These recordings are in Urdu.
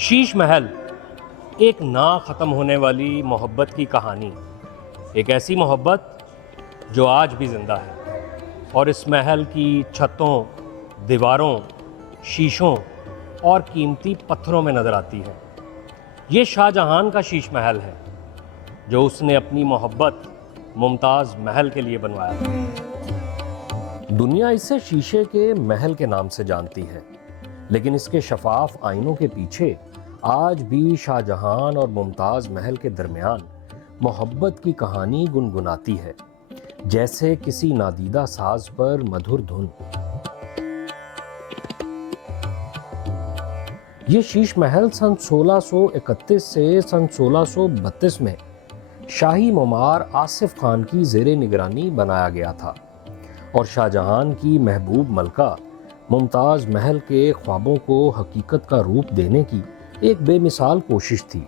شیش محل ایک نہ ختم ہونے والی محبت کی کہانی، ایک ایسی محبت جو آج بھی زندہ ہے اور اس محل کی چھتوں، دیواروں، شیشوں اور قیمتی پتھروں میں نظر آتی ہے۔ یہ شاہ جہان کا شیش محل ہے جو اس نے اپنی محبت ممتاز محل کے لیے بنوایا تھا۔ دنیا اسے شیشے کے محل کے نام سے جانتی ہے، لیکن اس کے شفاف آئینوں کے پیچھے آج بھی شاہ جہان اور ممتاز محل کے درمیان محبت کی کہانی گنگناتی ہے، جیسے کسی نادیدہ ساز پر مدھر دھن۔ یہ شیش محل سن 1631 سے سن 1632 میں شاہی معمار آصف خان کی زیر نگرانی بنایا گیا تھا اور شاہ جہان کی محبوب ملکہ ممتاز محل کے خوابوں کو حقیقت کا روپ دینے کی ایک بے مثال کوشش تھی۔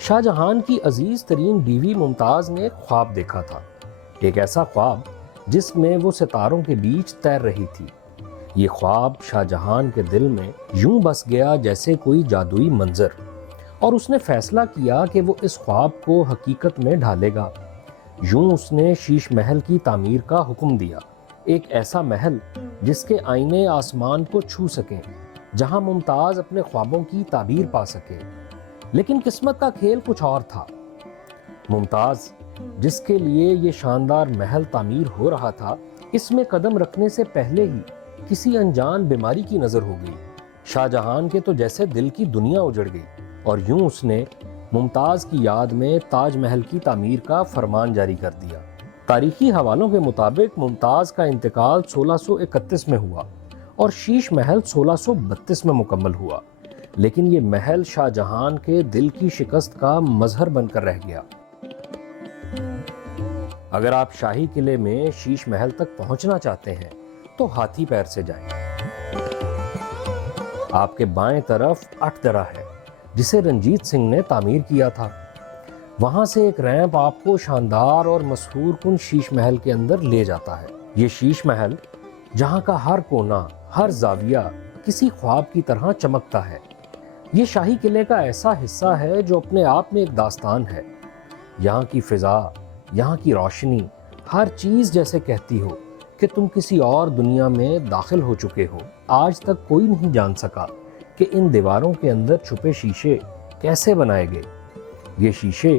شاہ جہان کی عزیز ترین بیوی ممتاز نے ایک خواب دیکھا تھا، ایک ایسا خواب جس میں وہ ستاروں کے بیچ تیر رہی تھی۔ یہ خواب شاہ جہان کے دل میں یوں بس گیا جیسے کوئی جادوئی منظر، اور اس نے فیصلہ کیا کہ وہ اس خواب کو حقیقت میں ڈھالے گا۔ یوں اس نے شیش محل کی تعمیر کا حکم دیا، ایک ایسا محل جس کے آئینے آسمان کو چھو سکیں، جہاں ممتاز اپنے خوابوں کی تعبیر پا سکے۔ لیکن قسمت کا کھیل کچھ اور تھا۔ ممتاز جس کے لیے یہ شاندار محل تعمیر ہو رہا تھا، اس میں قدم رکھنے سے پہلے ہی کسی انجان بیماری کی نظر ہو گئی۔ شاہ جہان کے تو جیسے دل کی دنیا اجڑ گئی، اور یوں اس نے ممتاز کی یاد میں تاج محل کی تعمیر کا فرمان جاری کر دیا۔ تاریخی حوالوں کے مطابق ممتاز کا انتقال 1631 میں ہوا اور شیش محل 1632 میں مکمل ہوا، لیکن یہ محل شاہ جہان کے دل کی شکست کا مظہر بن کر رہ گیا۔ اگر آپ شاہی قلعے میں شیش محل تک پہنچنا چاہتے ہیں تو ہاتھی پیر سے جائیں۔ آپ کے بائیں طرف اٹھ درہ ہے جسے رنجیت سنگھ نے تعمیر کیا تھا۔ وہاں سے ایک ریمپ آپ کو شاندار اور مسحور کن شیش محل کے اندر لے جاتا ہے۔ یہ شیش محل جہاں کا ہر کونا، ہر زاویہ کسی خواب کی طرح چمکتا ہے۔ یہ شاہی قلعے کا ایسا حصہ ہے جو اپنے آپ میں ایک داستان ہے۔ یہاں کی فضا، یہاں کی روشنی، ہر چیز جیسے کہتی ہو کہ تم کسی اور دنیا میں داخل ہو چکے ہو۔ آج تک کوئی نہیں جان سکا کہ ان دیواروں کے اندر چھپے شیشے کیسے بنائے گئے۔ یہ شیشے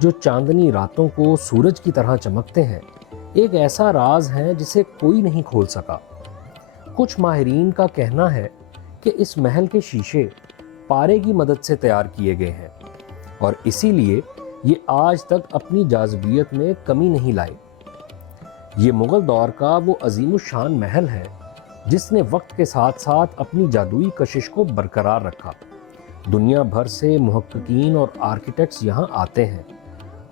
جو چاندنی راتوں کو سورج کی طرح چمکتے ہیں، ایک ایسا راز ہے جسے کوئی نہیں کھول سکا۔ کچھ ماہرین کا کہنا ہے کہ اس محل کے شیشے پارے کی مدد سے تیار کیے گئے ہیں اور اسی لیے یہ آج تک اپنی جاذبیت میں کمی نہیں لائے۔ یہ مغل دور کا وہ عظیم الشان محل ہے جس نے وقت کے ساتھ ساتھ اپنی جادوئی کشش کو برقرار رکھا۔ دنیا بھر سے محققین اور آرکیٹیکٹس یہاں آتے ہیں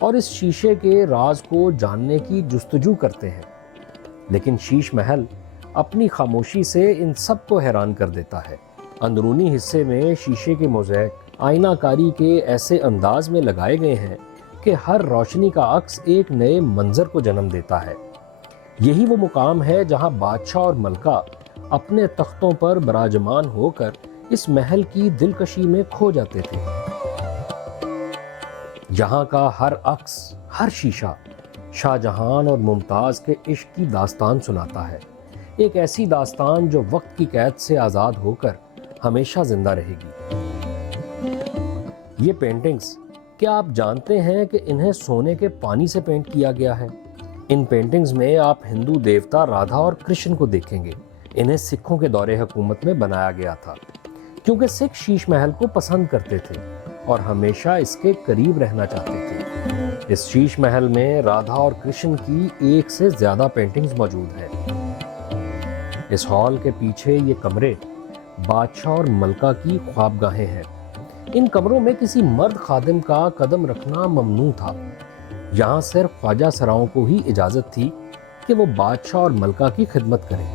اور اس شیشے کے راز کو جاننے کی جستجو کرتے ہیں، لیکن شیش محل اپنی خاموشی سے ان سب کو حیران کر دیتا ہے۔ اندرونی حصے میں شیشے کے موزیک آئینہ کاری کے ایسے انداز میں لگائے گئے ہیں کہ ہر روشنی کا عکس ایک نئے منظر کو جنم دیتا ہے۔ یہی وہ مقام ہے جہاں بادشاہ اور ملکہ اپنے تختوں پر براجمان ہو کر اس محل کی دلکشی میں کھو جاتے تھے۔ یہاں کا ہر عکس، ہر شیشہ شاہ جہان اور ممتاز کے عشق کی داستان سناتا ہے، ایک ایسی داستان جو وقت کی قید سے آزاد ہو کر ہمیشہ زندہ رہے گی۔ یہ پینٹنگز، کیا آپ جانتے ہیں کہ انہیں سونے کے پانی سے پینٹ کیا گیا ہے؟ ان پینٹنگز میں آپ ہندو دیوتا رادھا اور کرشن کو دیکھیں گے۔ انہیں سکھوں کے دور حکومت میں بنایا گیا تھا کیونکہ سکھ شیش محل کو پسند کرتے تھے اور ہمیشہ اس کے قریب رہنا چاہتے تھے۔ اس شیش محل میں رادھا اور کرشن کی 1 سے زیادہ پینٹنگز موجود ہیں۔ اس ہال کے پیچھے یہ کمرے بادشاہ اور ملکہ کی خوابگاہیں ہیں۔ ان کمروں میں کسی مرد خادم کا قدم رکھنا ممنوع تھا۔ یہاں صرف خواجہ سراؤں کو ہی اجازت تھی کہ وہ بادشاہ اور ملکہ کی خدمت کریں۔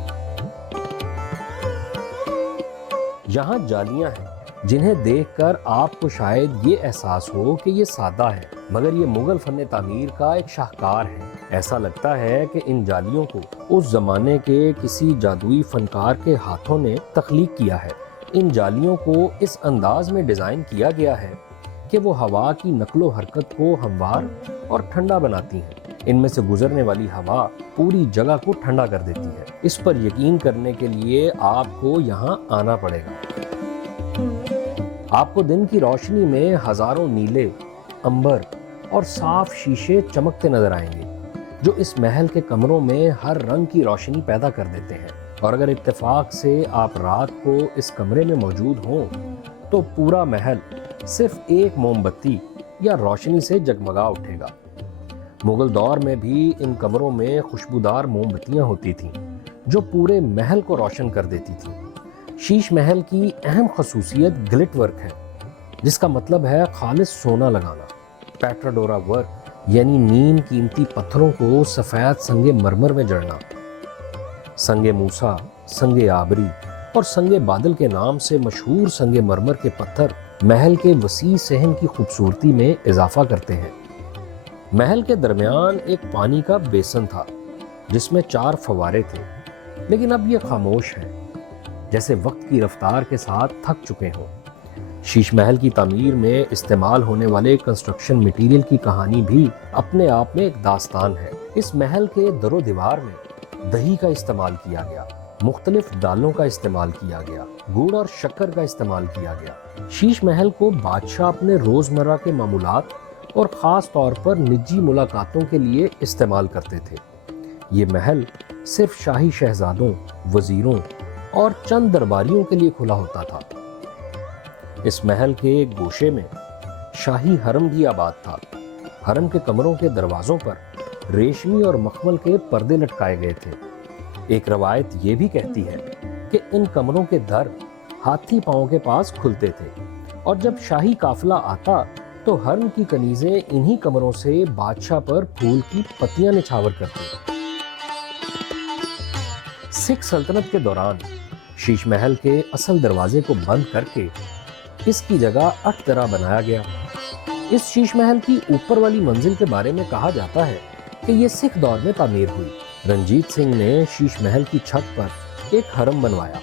یہاں جالیاں ہیں جنہیں دیکھ کر آپ کو شاید یہ احساس ہو کہ یہ سادہ ہے، مگر یہ مغل فن تعمیر کا ایک شاہکار ہے۔ ایسا لگتا ہے کہ ان جالیوں کو اس زمانے کے کسی جادوئی فنکار کے ہاتھوں نے تخلیق کیا ہے۔ ان جالیوں کو اس انداز میں ڈیزائن کیا گیا ہے کہ وہ ہوا کی نقل و حرکت کو ہموار اور ٹھنڈا بناتی ہیں۔ ان میں سے گزرنے والی ہوا پوری جگہ کو ٹھنڈا کر دیتی ہے۔ اس پر یقین کرنے کے لیے آپ کو یہاں آنا پڑے گا۔ آپ کو دن کی روشنی میں ہزاروں نیلے، امبر اور صاف شیشے چمکتے نظر آئیں گے، جو اس محل کے کمروں میں ہر رنگ کی روشنی پیدا کر دیتے ہیں۔ اور اگر اتفاق سے آپ رات کو اس کمرے میں موجود ہوں تو پورا محل صرف ایک موم بتی یا روشنی سے جگمگا اٹھے گا۔ مغل دور میں بھی ان کمروں میں خوشبودار موم بتیاں ہوتی تھیں جو پورے محل کو روشن کر دیتی تھیں۔ شیش محل کی اہم خصوصیت گلٹ ورک ہے، جس کا مطلب ہے خالص سونا لگانا۔ پیٹراڈورا ورک یعنی نیم قیمتی پتھروں کو سفید سنگ مرمر میں جڑنا۔ سنگ موسیٰ، سنگ آبری اور سنگ بادل کے نام سے مشہور سنگ مرمر کے پتھر محل کے وسیع صحن کی خوبصورتی میں اضافہ کرتے ہیں۔ محل کے درمیان ایک پانی کا بیسن تھا جس میں 4 فوارے تھے، لیکن اب یہ خاموش ہے، جیسے وقت کی رفتار کے ساتھ تھک چکے ہوں۔ شیش محل کی تعمیر میں استعمال ہونے والے کنسٹرکشن مٹیریل کی کہانی بھی اپنے آپ میں ایک داستان ہے۔ اس محل کے در و دیوار میں دہی کا استعمال کیا گیا، مختلف دالوں کا استعمال کیا گیا، گڑ اور شکر کا استعمال کیا گیا۔ شیش محل کو بادشاہ اپنے روزمرہ کے معمولات اور خاص طور پر نجی ملاقاتوں کے لیے استعمال کرتے تھے۔ یہ محل صرف شاہی شہزادوں، وزیروں اور چند درباریوں کے لیے کھلا ہوتا تھا۔ اس محل کے ایک گوشے میں شاہی حرم بھی آباد تھا۔ حرم کے کمروں کے دروازوں پر ریشمی اور مخمل کے پردے لٹکائے گئے تھے۔ ایک روایت یہ بھی کہتی ہے کہ ان کمروں کے در ہاتھی پاؤں کے پاس کھلتے تھے، اور جب شاہی قافلہ آتا تو حرم کی کنیزیں انہی کمروں سے بادشاہ پر پھول کی پتیاں نچھاور کرتی۔ سکھ سلطنت کے دوران شیش محل کے اصل دروازے کو بند کر کے اس کی جگہ اٹھدرا بنایا گیا۔ اس شیش محل کی اوپر والی منزل کے بارے میں کہا جاتا ہے کہ یہ سکھ دور میں تعمیر ہوئی۔ رنجیت سنگھ نے شیش محل کی چھت پر ایک حرم بنوایا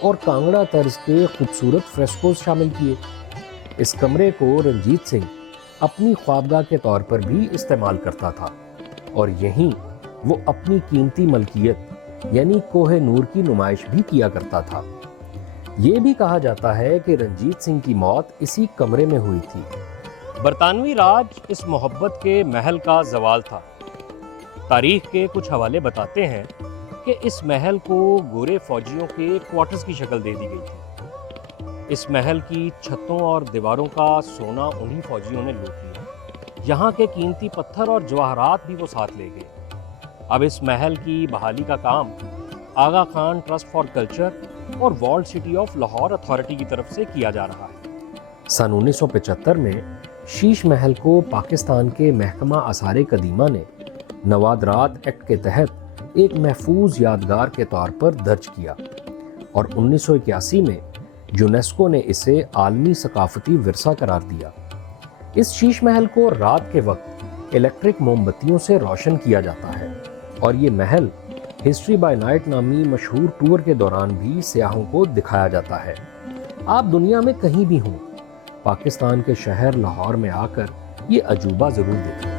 اور کانگڑا طرز کے خوبصورت فریسکوز شامل کیے۔ اس کمرے کو رنجیت سنگھ اپنی خوابگاہ کے طور پر بھی استعمال کرتا تھا، اور یہیں وہ اپنی قیمتی ملکیت یعنی کوہ نور کی نمائش بھی کیا کرتا تھا۔ یہ بھی کہا جاتا ہے کہ رنجیت سنگھ کی موت اسی کمرے میں ہوئی تھی۔ برطانوی راج اس محبت کے محل کا زوال تھا۔ تاریخ کے کچھ حوالے بتاتے ہیں کہ اس محل کو گورے فوجیوں کے کوارٹرز کی شکل دے دی گئی تھی۔ اس محل کی چھتوں اور دیواروں کا سونا انہی فوجیوں نے لوٹ لیا۔ یہاں کے قیمتی پتھر اور جواہرات بھی وہ ساتھ لے گئے۔ اب اس محل کی بحالی کا کام آغا خان ٹرسٹ فار کلچر اور walled city of Lahore authority کی طرف سے کیا جا رہا ہے۔ سن 1975 میں شیش محل کو پاکستان کے محکمہ آثار قدیمہ نے نوادرات ایکٹ کے تحت ایک محفوظ یادگار کے طور پر درج کیا، اور 1981 میں یونیسکو نے اسے عالمی ثقافتی ورثہ قرار دیا۔ اس شیش محل کو رات کے وقت الیکٹرک موم بتیوں سے روشن کیا جاتا ہے، اور یہ محل ہسٹری بائی نائٹ نامی مشہور ٹور کے دوران بھی سیاحوں کو دکھایا جاتا ہے۔ آپ دنیا میں کہیں بھی ہوں، پاکستان کے شہر لاہور میں آ کر یہ عجوبہ ضرور دیکھیں۔